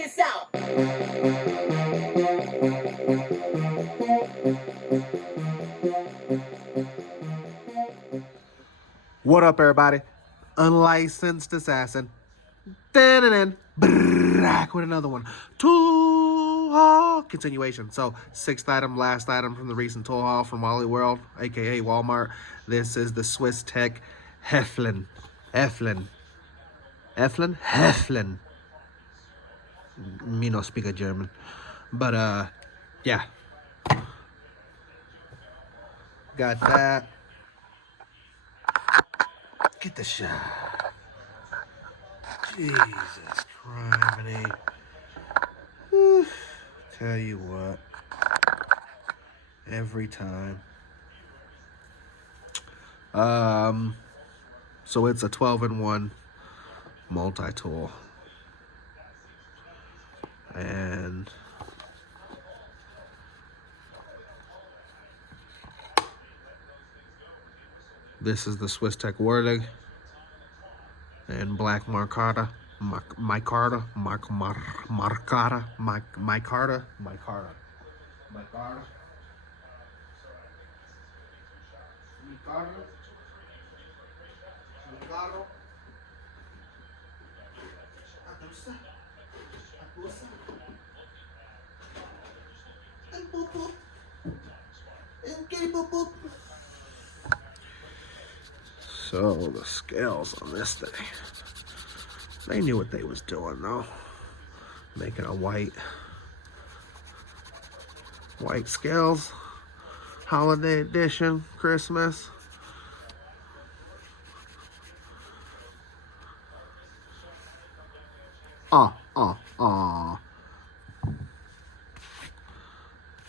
this out. What up, everybody? Unlicensed assassin. Back with another one. Tool haul continuation. So, sixth item, last item from the recent tool haul from Wally World, aka Walmart. This is the Swiss Tech Helfen. Me no speak a German, but yeah, got that. Get the shot. Jesus Christ. Tell you what, every time. So it's a 12-in-1 multi-tool, and this is the Swiss Tech wording and black micarta. So the scales on this thing, they knew what they was doing though. Making a white scales, holiday edition, Christmas.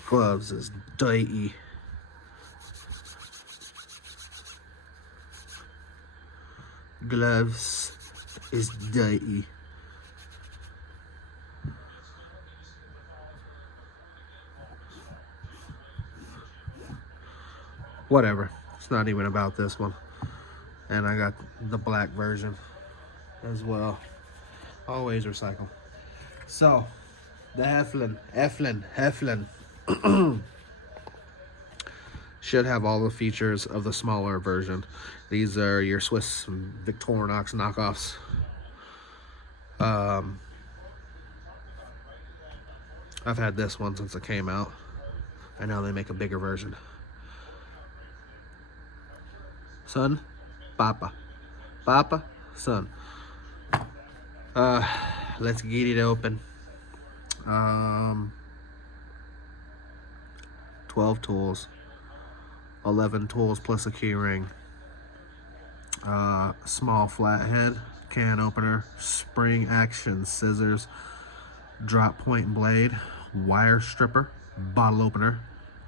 Gloves is dirty. Gloves is dirty. Whatever. It's not even about this one. And I got the black version as well. Always recycle. So, the Helfen should have all the features of the smaller version. These are your Swiss Victorinox knockoffs. I've had this one since it came out, and now they make a bigger version. Son, Papa, son. Let's get it open. 12 tools, 11 tools plus a key ring. Small flathead, can opener, spring action scissors, drop point blade, wire stripper, bottle opener,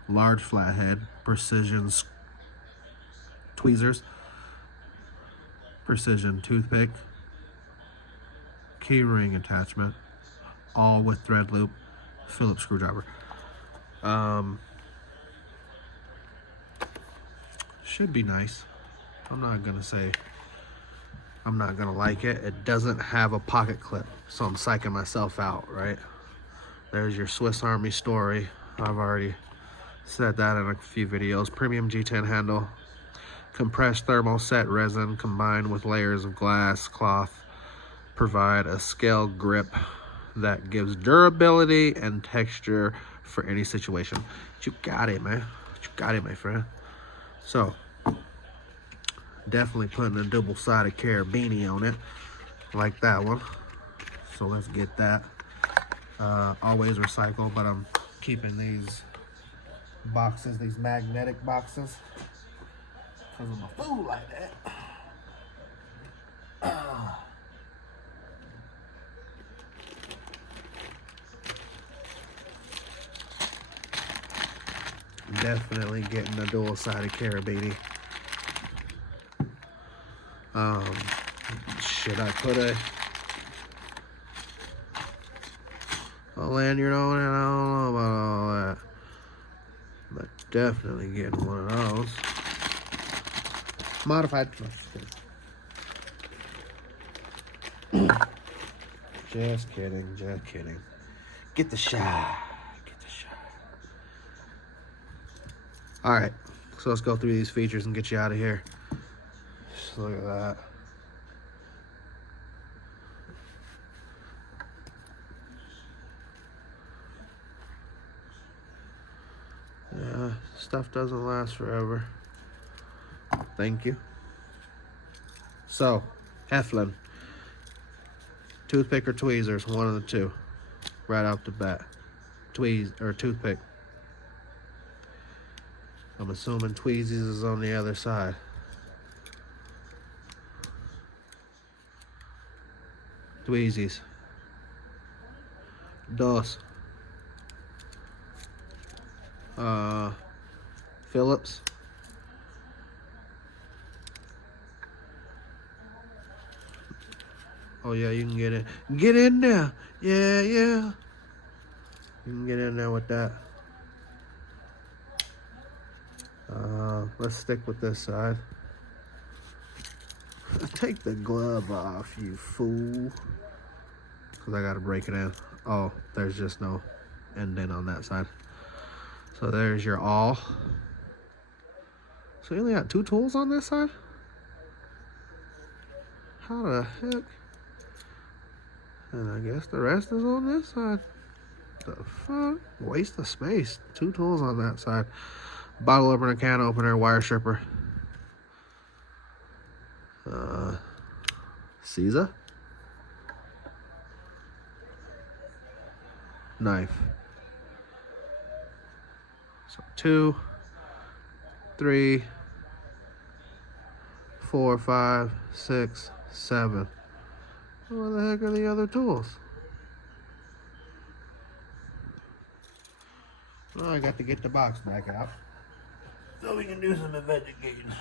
large flathead, precision tweezers, precision toothpick, key ring attachment, all with thread loop, Phillips screwdriver. Should be nice. I'm not gonna say I'm not gonna like it. It doesn't have a pocket clip, so I'm psyching myself out, right? There's your Swiss Army story. I've already said that in a few videos. Premium G10 handle, compressed thermoset resin combined with layers of glass cloth provide a scale grip that gives durability and texture for any situation. You got it, man. You got it, my friend. So, definitely putting a double-sided carabiner on it, like that one. So let's get that. Always recycle, but I'm keeping these boxes, these magnetic boxes, because I'm a fool like that. Definitely getting a dual-sided carabiner. Should I put a lanyard on it? I don't know about all that. But definitely getting one of those. Modified. Just kidding, just kidding. Get the shot. Get the shot. All right, so let's go through these features and get you out of here. Just look at that. Yeah, stuff doesn't last forever. Thank you. So, Helfen. Toothpick or tweezers, one of the two. Right off the bat. Toothpick. I'm assuming tweezies is on the other side. Tweezies. Dos. Phillips. Oh yeah, you can get in. Get in there. Yeah, yeah. You can get in there with that. Let's stick with this side. Take the glove off, you fool. Because I got to break it in. Oh, there's just no indent on that side. So there's your awl. So you only got 2 tools on this side? How the heck? And I guess the rest is on this side. The fuck? Waste of space. 2 tools on that side. Bottle opener, can opener, wire stripper. Caesar. Knife. So 2, 3, 4, 5, 6, 7. Where the heck are the other tools? Well, I got to get the box back out. So we can do some investigating.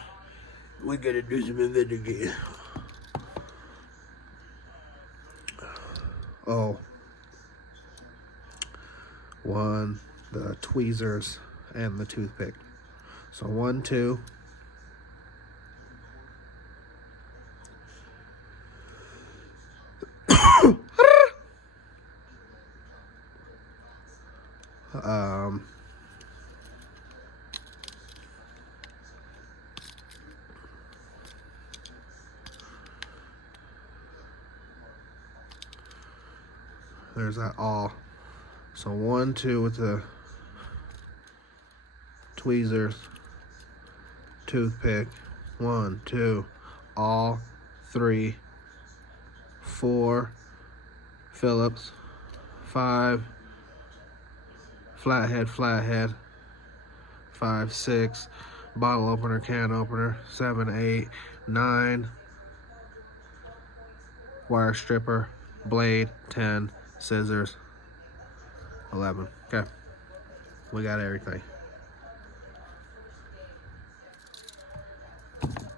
We gotta do some investigating. Oh. 1, the tweezers, and the toothpick. So 1, 2. There's that all. So 1, 2 with the tweezers, toothpick. 1, 2, all. 3, 4, Phillips. 5, flathead. 5, 6, bottle opener, can opener. 7, 8, 9, wire stripper, blade. 10, scissors. 11. Okay, we got everything.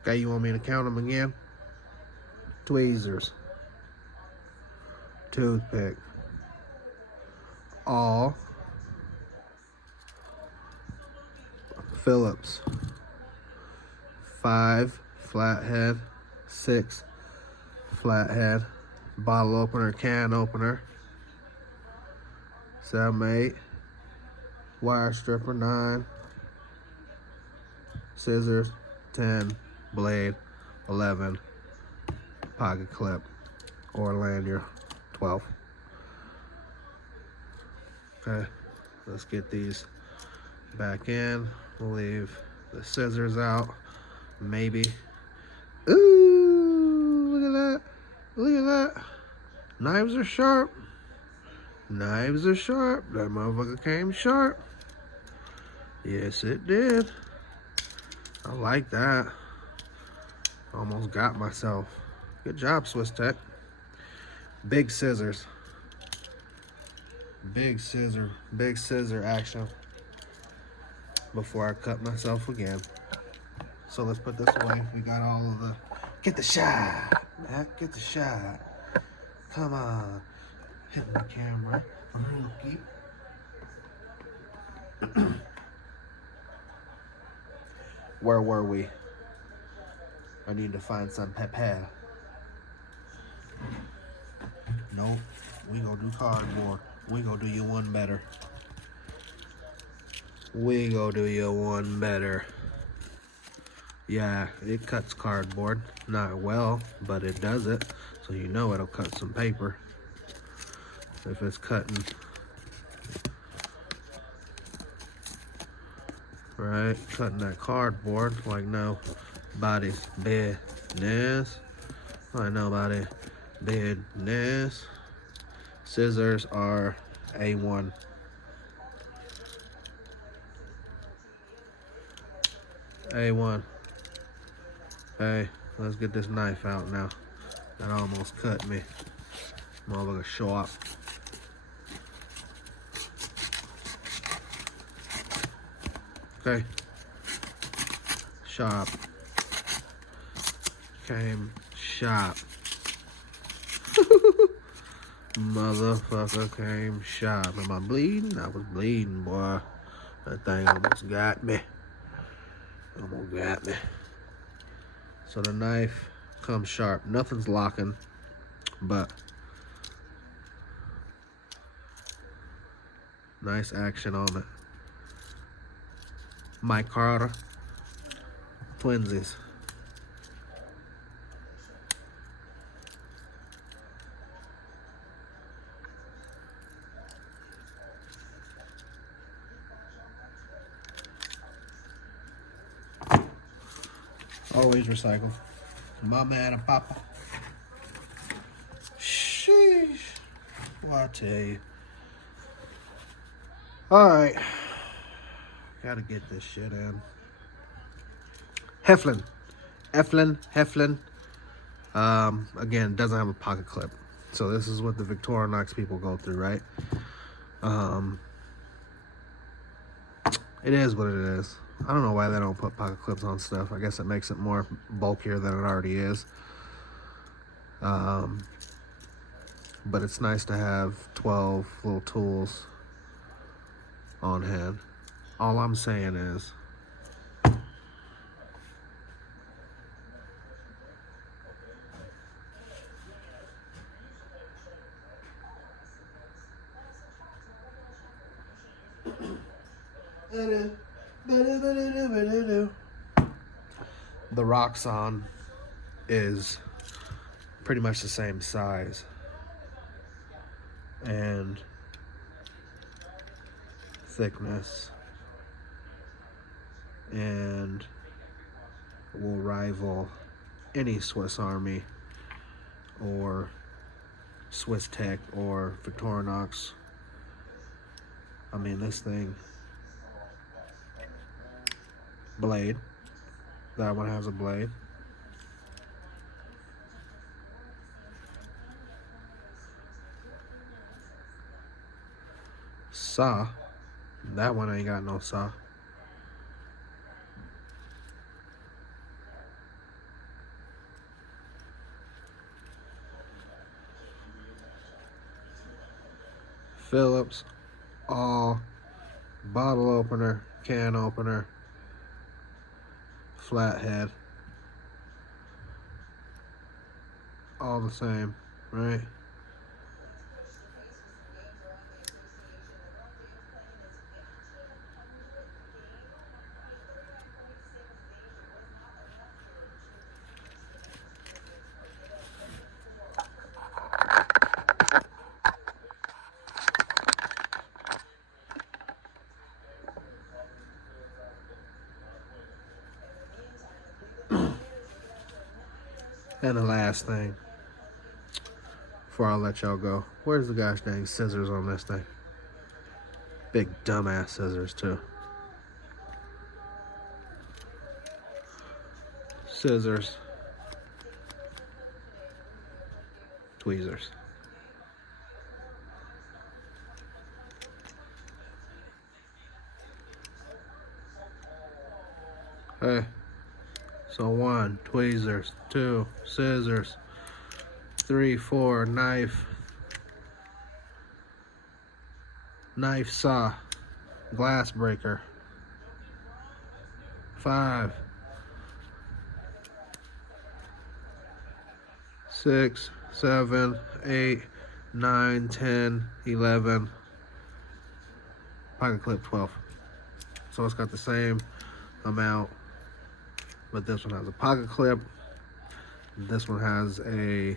Okay, you want me to count them again? Tweezers, toothpick, all, Phillips. 5, flathead. 6, flathead. Bottle opener, can opener. 7, 8, wire stripper. 9, scissors. 10, blade. 11, pocket clip or lanyard. 12. Okay, let's get these back in. We'll leave the scissors out. Maybe. Ooh, look at that. Look at that. Knives are sharp. Knives are sharp. That motherfucker came sharp. Yes, it did. I like that. Almost got myself. Good job, Swiss Tech. Big scissors. Big scissor action before I cut myself again. So let's put this away. We got all of the... Get the shot, Matt. Get the shot. Come on. Hitting the camera. Where were we? I need to find some pepper. Nope. We gonna do cardboard. We gonna do you one better. We gonna do you one better. Yeah, it cuts cardboard. Not well, but it does it. So you know it'll cut some paper. If it's cutting. Right? Cutting that cardboard like nobody's business. Like nobody business. Scissors are A1. A1. Hey, let's get this knife out now. That almost cut me. Motherfucker sharp. Okay. Sharp. Came sharp. Motherfucker came sharp. Am I bleeding? I was bleeding, boy. That thing almost got me. Almost got me. So the knife comes sharp. Nothing's locking, but nice action on it. Mike Carter. Twinsies. Always recycle. Mama and a papa. Sheesh. Well, I tell you. Alright. Gotta get this shit in. Helfen. Again, doesn't have a pocket clip. So this is what the Victorinox people go through, right? It is what it is. I don't know why they don't put pocket clips on stuff. I guess it makes it more bulkier than it already is. But it's nice to have 12 little tools on hand. All I'm saying is, the Roxxon is pretty much the same size and thickness and will rival any Swiss Army or Swiss Tech or Victorinox. I mean, this thing, blade, that one has a blade. Saw, that one ain't got no saw. Phillips, all bottle opener, can opener, flathead, all the same, right? And the last thing, before I let y'all go, where's the gosh dang scissors on this thing? Big dumbass scissors too. Scissors. Tweezers. Hey. So 1, tweezers, 2, scissors, 3, 4, knife, saw, glass breaker, 5, 6, 7, 8, 9, 10, 11, pocket clip 12. So it's got the same amount, but this one has a pocket clip. This one has a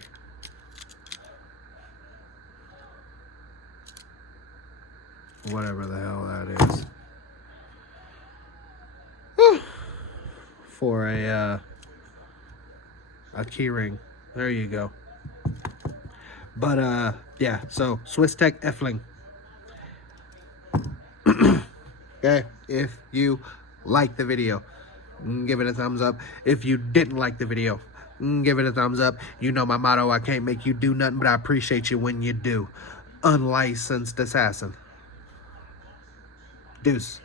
whatever the hell that is. For a key ring. There you go. But yeah, so Swiss Tech Helfen. Okay, if you like the video, give it a thumbs up. If you didn't like the video, give it a thumbs up. You know my motto, I can't make you do nothing, but I appreciate you when you do. Unlicensed assassin. Deuce.